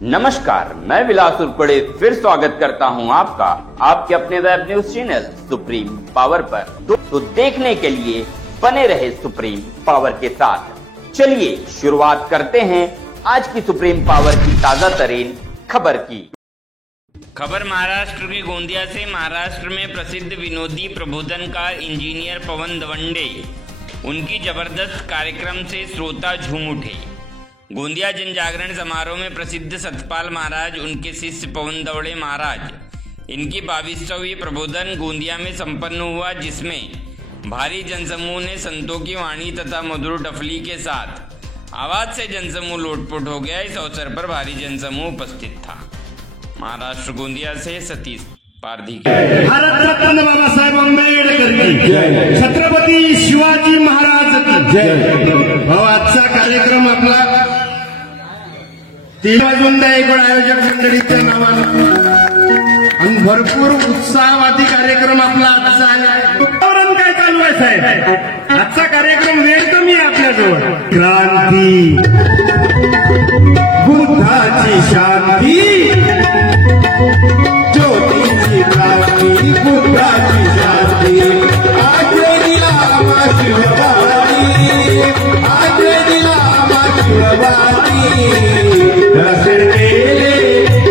नमस्कार, मैं विलास उर्पड़े फिर स्वागत करता हूं आपका आपके अपने web news channel supreme power पर। तो देखने के लिए बने रहे सुप्रीम पावर के साथ। चलिए शुरुआत करते हैं आज की सुप्रीम पावर की ताजा तरीन खबर की। खबर महाराष्ट्र के गोंदिया से। महाराष्ट्र में प्रसिद्ध विनोदी प्रबोधनकार इंजीनियर पवन दवंडे, उनकी जबरदस्त कार्यक्रम से श्रोता झूम उठे। गोंदिया जन जागरण समारोह में प्रसिद्ध सतपाल महाराज, उनके शिष्य पवन दवड़े महाराज, इनकी 22वीं प्रबोधन गोंदिया में संपन्न हुआ, जिसमें भारी जनसमूह ने संतों की वाणी तथा मधुर डफली के साथ आवाज से जनसमूह लोटपोट हो गया। इस अवसर पर भारी जनसमूह उपस्थित था। महाराष्ट्र गोंदिया से सतीश पारधी। भारत रत्न बाबा साहेब आंबेडकर की जय, छत्रपती शिवाजी महाराज की जय। आजचा कार्यक्रम आपला 3 वाजून एक आयोजक मंडळीच्या नावानं आणि भरपूर उत्साहवादी कार्यक्रम आपला आजचा आहे। वातावरण काय चालू आहे साहेब? आजचा कार्यक्रम वेळ कमी आहे आपल्याजवळ। क्रांती, बुद्धाची शांती, ज्योतीची क्रांती, बुद्धाची शांती, आज दिला आम्हा शिवबाई, आज दिला आम्हा शिवबाई, दर्शन केले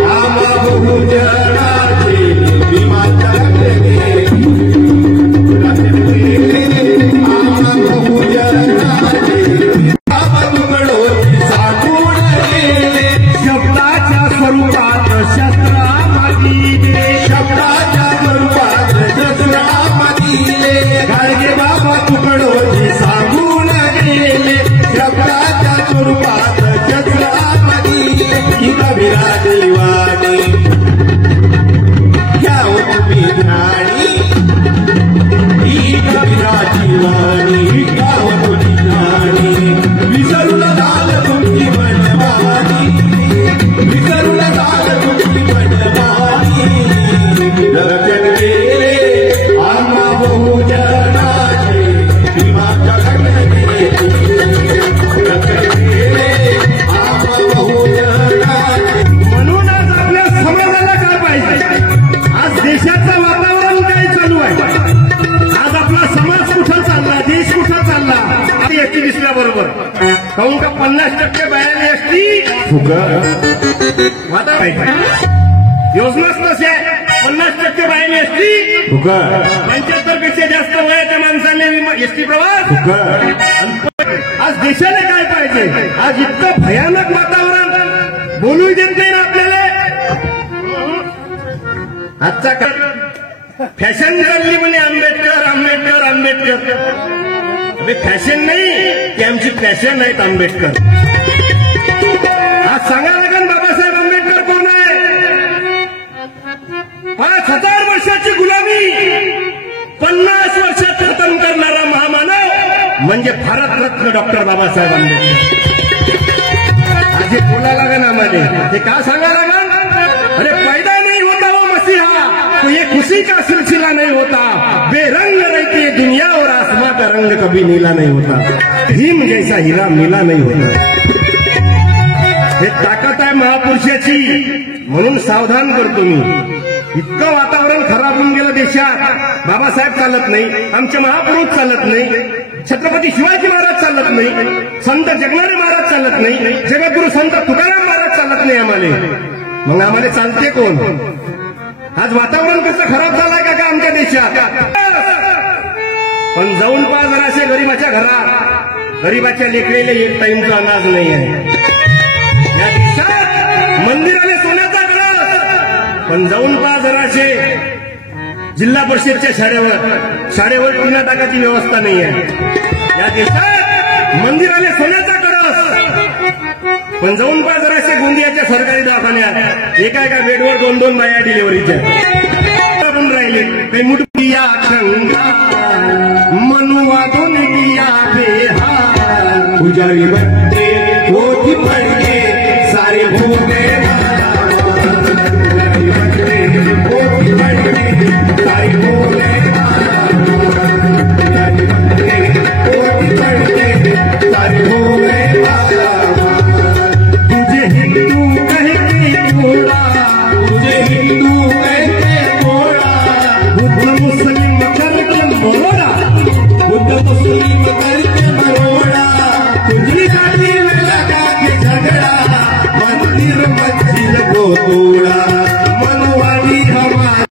आम्हा बहुजनाचे विमाता केले, दर्शन केले आम्हा बहुजनाचे बाबा तुकडोजी साठून गेले, शब्दाच्या स्वरूपात शस्त्रामध्ये शब्दाच्या स्वरूपात शस्त्रामध्ये गाडगे बाबा तुकडोजी सांगून गेले, शब्दाच्या स्वरूपात शस्त्रामध्ये ही कबीरा देवाने घ्याव तुम्ही ध्यानी, ही कबीरा देवाने घ्याव तुम्ही ध्यानी, विसरून जाल तुमची मनमानी, विसरून जाल तुमची मनमानी, दर्शन केले आम्हा बहुजनाचे विमाच्या घटनेचे, दर्शन केले आम्हा बहुजनाचे। म्हणून आज आपल्या समाजाला काय पाहिजे? आज देशाचं वातावरण काय चालू आहे? आज आपला समाज कुठं चालला, देश कुठं चालला? एसटी दिसल्याबरोबर काहून का 50% बाहेर एसटी योजनाच नसे, 50% बाहेर एसटी, 75 पेक्षा जास्त वयाच्या माणसाने एसटी प्रवास। आज देशाला काय पाहिजे? आज इतकं भयानक वातावरण बोलू देत नाही ना आपल्याला। आजचा फॅशन चालली म्हणे आंबेडकर आंबेडकर आंबेडकर। फॅशन नाही, ती आमची फॅशन आहेत आंबेडकर। आज सांगा लागेल बाबासाहेब आंबेडकर कोण आहे? 5000 वर्षाची गुलामी 50 वर्षात खतम करणारा महामानव म्हणजे भारतरत्न डॉक्टर बाबासाहेब आंबेडकर। आज हे बोला लागेल आम्हाला, हे का सांगा लागेल? अरे पैदा नहीं होता वो मसीहा तो ये खुशी का सिलसिला नहीं होता, बेरंग रहती है दुनिया और आसमां का रंग कभी नीला नहीं होता, भीम जैसा हीरा मिला नहीं होता। हे ताकद आहे महापुरुषाची, म्हणून सावधान करतो मी। इतकं वातावरण खराब होऊन गेलं देशात। बाबासाहेब चालत नाही, आमचे महापुरुष चालत नाही, छत्रपती शिवाजी महाराज चालत नाही, संत जगनारे महाराज चालत नाही, जगद्गुरु संत तुकाराम महाराज चालत नाही आम्हाला। मग आम्हाला चालते कोण? आज वातावरण कसं खराब झालंय का आमच्या देशात? पण जाऊन पहा जराशे गरीबाच्या घरात, गरीबाच्या लेकरेले एक टाइमचा अनाज नाही आहे या देशात। मंदिराने सोन्याचा गळा, पण जाऊन पहा जराशे जिल्हा परिषदच्या शाळेवर पुन्हा टाकायची व्यवस्था नाही आहे या देशात। मंदिराने सोन्याचा पण जाऊन पहा जराशे गोंदियाच्या सरकारी दवाखान्यात एका बेडवर 2-2 बाया डिलिव्हरीच्या राहिले। काही मुठिया खंगा मनुवा दोन किया बेहार, पुजारी बट्टे होती पडके सारे भूमे, पुजारी बट्टे होती पडके सारे भूमे, पुजारी बट्टे होती पडके सारे भूमे। तुझे हिंदू कह के भीम करके मरोड़ा, तुझीसाठी वेला का झगड़ा, मंदिर मस्जिद को तोड़ा.